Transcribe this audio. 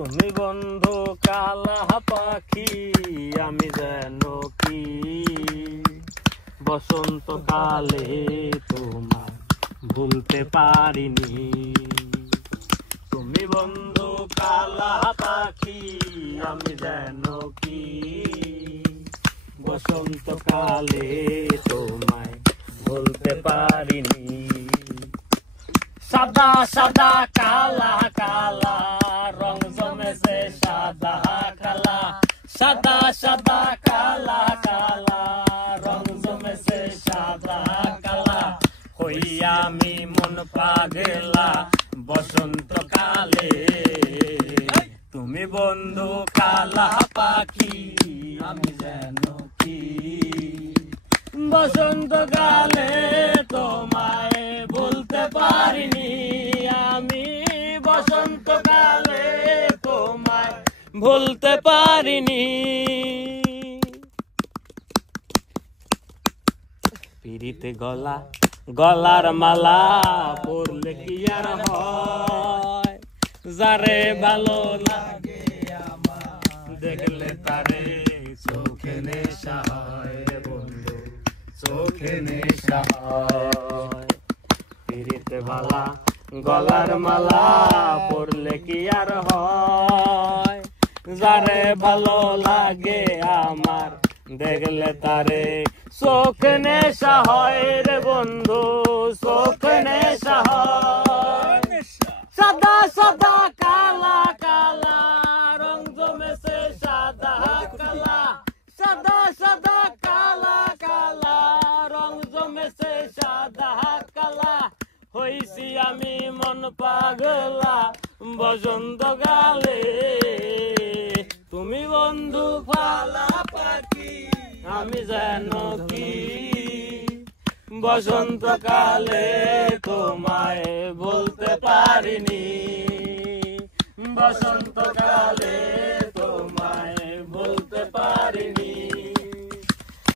তুমি বন্ধু কালা পাখি আমি যেন কি বসন্তকালে তোমায় ভুলতে পারিনি। তুমি বন্ধু কালা পাখি আমি যেন কি বসন্তকালে তোমায় ভুলতে পারিনি। সাদা সাদা কালা কালা রং জমেছে সাদা কালা, সাদা সাদা কালা কালা রং জমেছে সাদা কালা। হইয়া আমি মন পাগলা বসন্তকালে, তুমি বন্ধু কালা পাখি আমি যেন কি বসন্তকালে তোমায় বলতে পারিনি। আমি বসন্তকালে তোমায় ভুলতে পারিনি। পিরিতে গলা গলার মালা পরলে কি আর হয়, যারে ভালো লাগে আমার দেখলে তারে চোখে নেশা হয় রে বন্ধু, চোখে নেশা হয়। পিরিতে ভালা গলার মালা পরলে কি আর হয়, যারে ভালো লাগে আমার দেখলে তারে চোখ নেশা হয় রে বন্ধু, চোখ নেশা হয়। সাদা সাদা কালা কালা রং জমেছে সাদা কালা, সাদা সাদা কালা কালা রং জমেছে সাদা কালা। হইছি আমি মন পাগলা বসন্তকালে, তুমি বন্ধু কালা পাখি আমি যেন কি বসন্তকালে তোমায় বলতে পারিনি। বসন্তকালে